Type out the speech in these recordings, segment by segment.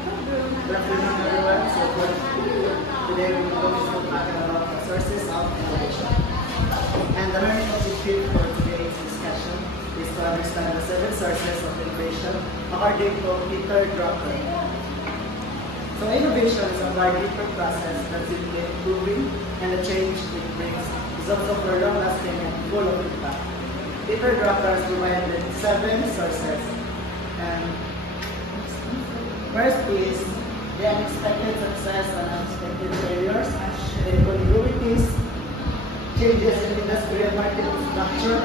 Good afternoon, everyone. So today we will be talking about the sources of innovation. And the learning objective for today's discussion is to understand the 7 sources of innovation according to Peter Drucker. So innovation is a very different process that's simply improving, and the change it brings is also for long-lasting and full of impact. Peter Drucker has provided 7 sources. And first is the unexpected success and unexpected failures, the incongruities, changes in industrial market structure,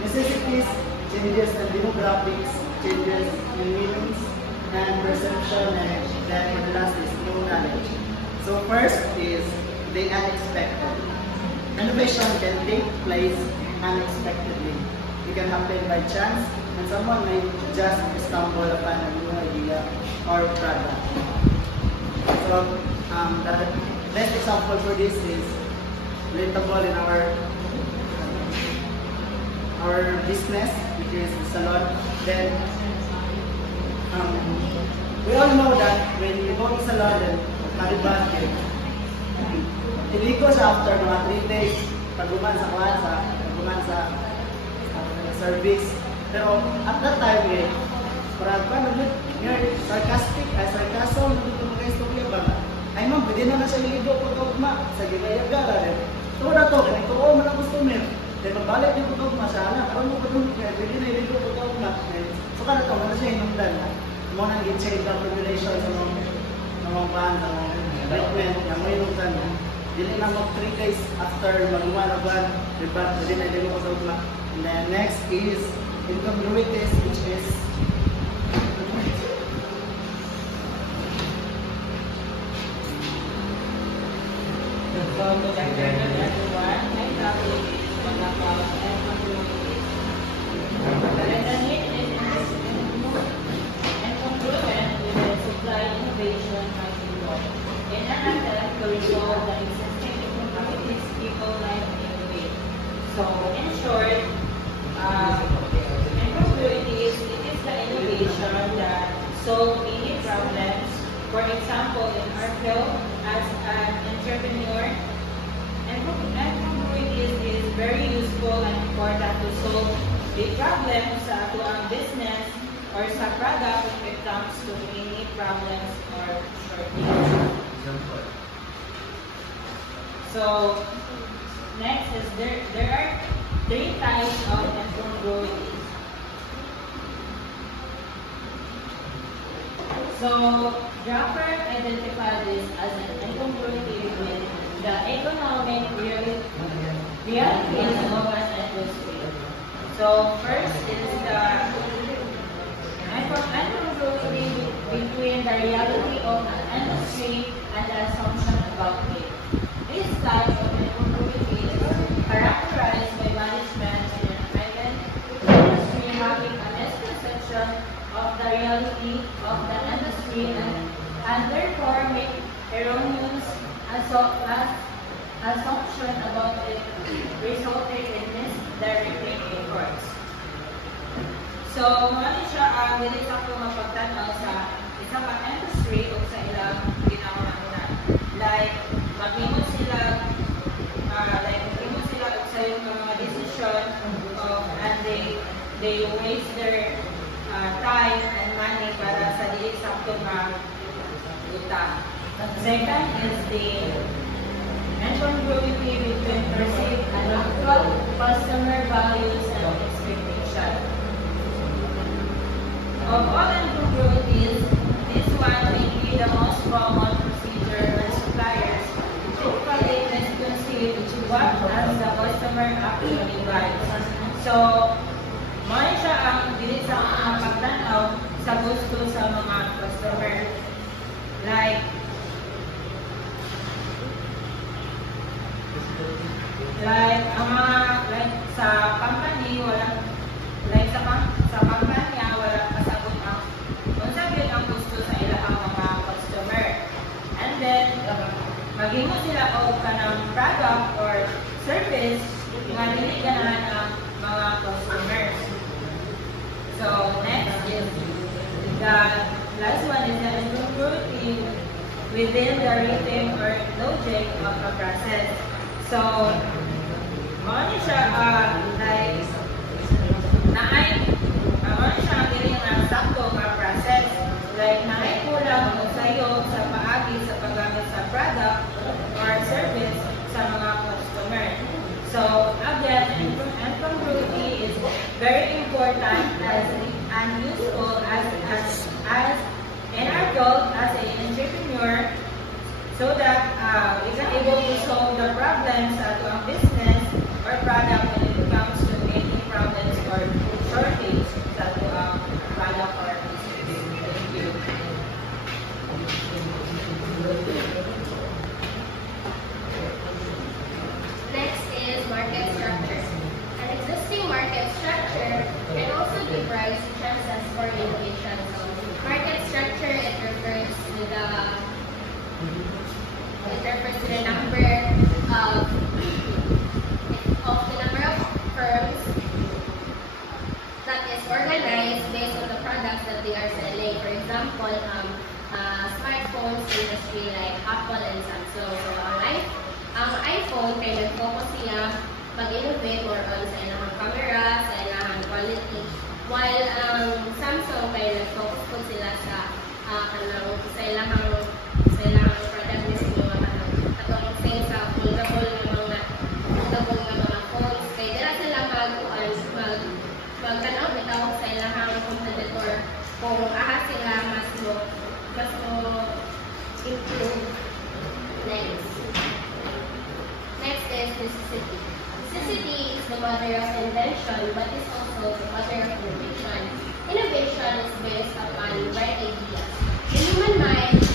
necessities, changes in demographics, changes in meanings and perception, and then the last is new knowledge. So first is the unexpected. Innovation can take place unexpectedly. It can happen by chance, and someone may just stumble upon a new idea or product. So the best example for this is relatable in our business, which is the salon. Then we all know that when you go to salon, then kariban din. Iligo siya after mga 3 days, paguman sa klasa, paguman sa service. Pero at that time, parang pa sarcasm, nagtutulong ba? Ay ma'am, pwede na siya iligo po tugma sa gigayag-gala rin. So na to, ganito, malang customer. Then magbalik yung tugma siya, karoon mo po itong pwede na iligo po tugma. So ka na to, wala siya inundan. Mo nang i-change ang regulation sa mga pan, sa mga treatment, yung may inundan. Dili na mag 3 days after mag-1 of 1, diba? Pwede na iligo po tugma. And then next is incongruities, which is So, in short, incongruities, it is the innovation that solve any problems. For example, in our field, as an entrepreneur, incongruities is very useful and important to solve the problems sa ating business or sa product when it comes to any problems or shortages. So, next is there are 3 types of incongruities. So, Drucker identified this as an incongruity with the economic realities of an industry. So, first is the incongruity between the reality of an industry and the assumption about it. This type of incongruity is characterized by management in an industry having a misconception of the reality of the industry and therefore make erroneous assumption about it, resulting in misdirecting efforts. So, mali siya ang dili sa akong mapagtanaw sa isang industry o sa ilang ginawaan. Like, maghimot sila og sa yung mga decision and they waste their time and money para sa dili sakto nga utang. Second is the incongruity between perceived and actual customer values and expectations. Of all incongruities, this one may be the most common procedure when suppliers typically misconceive what as the customer actually buys. So, mali siya ang dili sa mga pagtanaw sa gusto sa mga customer. Like ang mga sa company wala sa kampanya wala kasabot ang kung sabi ang gusto sa ilang mga customer. And then maghimo sila og kanang product or service nga dili ganahan ang mga customers. So next is the last one is the incongruity within the rhythm or logic of a process. So, ano siya, like, ano siya ang dili nga sakto nga process. Like, naay kulang o sayo sa paagi sa paggamit sa product or service sa mga customer. So, again, incongruity is very important and useful as in our role as an entrepreneur, so that we can able to solve the problems to our business or product when it comes to any problems or shortage to our product or business. Thank you. Next is market structure. An existing market structure can also give rise to chances for innovation. So, market structure, it refers to the number of firms that is organized based on the products that they are selling. For example, smartphones industry like Apple and Samsung. So, ang iPhone kay nag-focus sila mag-innovate more on sa ilang camera, sa ilang quality. While Samsung kay nag-focus po sila sa ilang product mismo atong sa foldable nga mga phones. Kay dira sila magtanaw bitaw sa ilang competitor kung aha sila mas mo improve. Next is necessity. Necessity is the mother of invention, but is also the mother of innovation. Innovation is based upon right ideas. The human mind is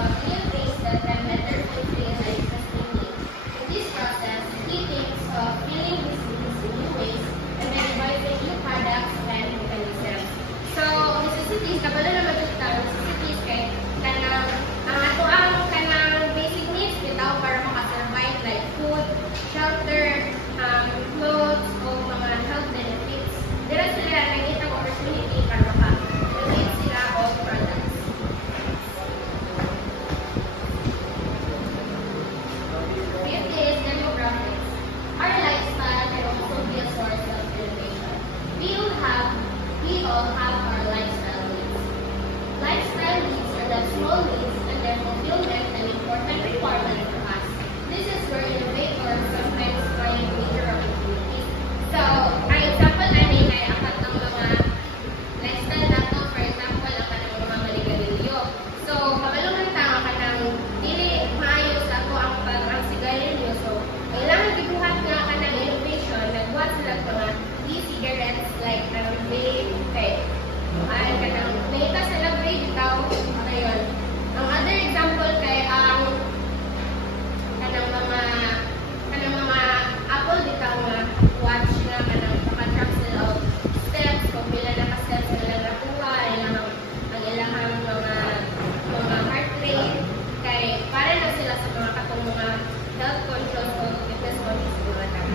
new things that can better fulfill the existing needs. In this process, he thinks of filling these needs in new ways and then devising new products and mechanisms. So, necessities, kabalo naman ito necessities kay kanang basic needs bitaw para makasurvive like food, shelter, clothes, o mga health benefits. Dira sila naging opportunity para maka-create sila of products. Fifth is demographics. Our lifestyle can also be a source of innovation. We all have our lifestyle needs. Lifestyle needs are the small needs and their fulfillment an important requirement for us. This is where innovators sometimes find major opportunities. So, ang example namin ay apat ng mga lifestyle nato, for example, ang kanang mga maligarilyo. So, kabalong ng tao kanang dili maayos ako ang sigarilyo. So, kailangan gibuhat nga kanang innovation, nagbuhat sila mga e-cigarettes like vape, ay kanang nakita sila vape itaw, ayun. Ang other example kay ang kanang mga Apple bitaw nga watch nga kanang maka-track sila of steps kung pila naka-steps sila nakuha, ang ilahang mga heart rate kay para na sila sa mga katong mga health control o fitness conscious mga tao.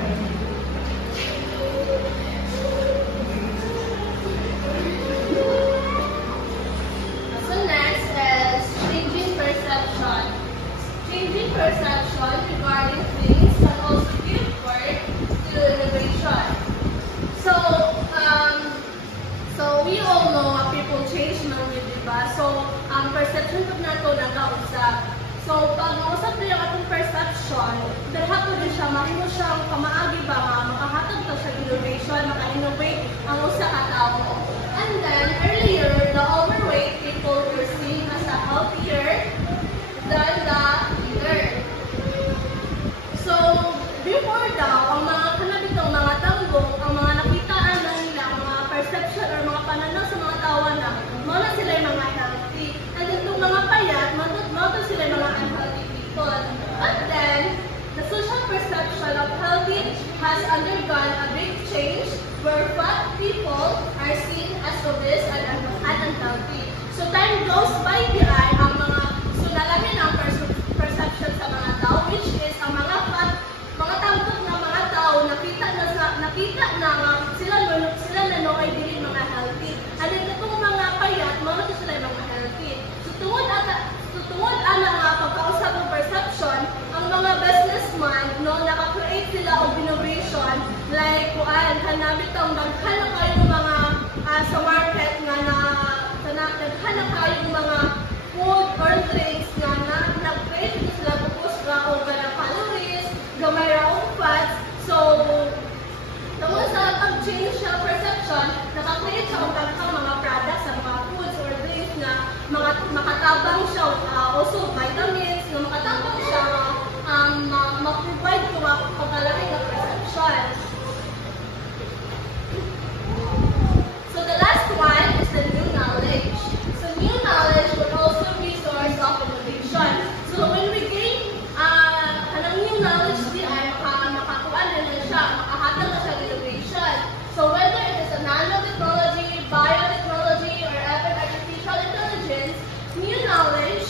So next is changing perception. Changing perception regarding things can also give birth to innovation. So we all know people change man yun, diba? So perception pag nato nag-ausap. So pag nausap na yung atong perception, dahil ko din siya, mahimo siyang pamaagi ba nga, makahatag to sa innovation, maka-innovate ang usa ka tao. And then earlier, the overweight people were seen as a healthier than the leader. So, before daw, ang mga kanabitong mga tanggong, ang mga nakitaan na nila, ang mga perception or mga pananaw sa mga tawa na, mga sila yung mga healthy. And then itong mga payat, mga sila yung mga unhealthy people. And then, the social perception of healthy has undergone a big change where fat people are seen as obese and unhealthy. bitang daghan na kayo mga sa market nga daghan na kayo mga food or drinks nga nag-create ito sila focus nga o ganang calories, gamay ra og fats. So, tungkol sa pag-change siya perception, nakakreate siya og daghang mga products sa mga foods or drinks na makatabang siya also vitamins na makatabang siya ma-provide ko pagkalaki ng perception. So the last one is the new knowledge. So new knowledge would also be source of innovation. So when we gain kanang new knowledge di ay makakuan na siya, makahatag na siya ng innovation. So whether it is a nanotechnology, biotechnology, or even artificial intelligence, new knowledge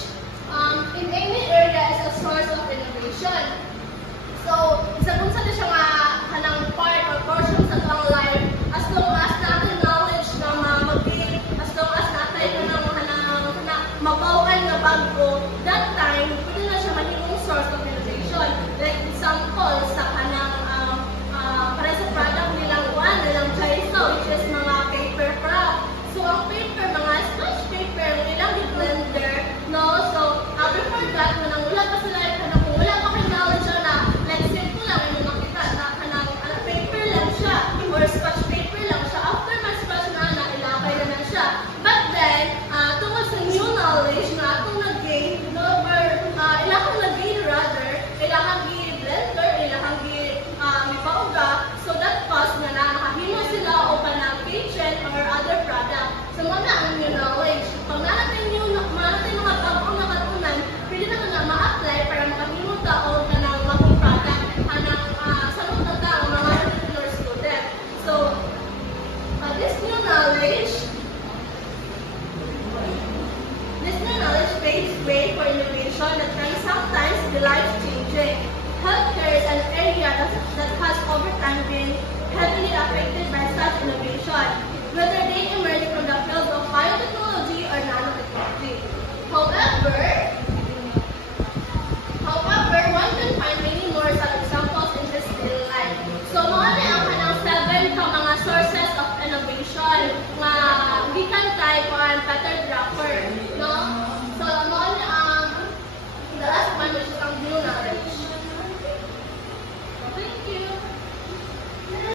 in any area is a source of innovation. So, isa kung saan siya nga kanang part or portion sa itong life, as long as natin knowledge na mag-gain, as long as natin mabawan na bago, that time, pwede na siya mahimong source of innovation. Like example, sa kanang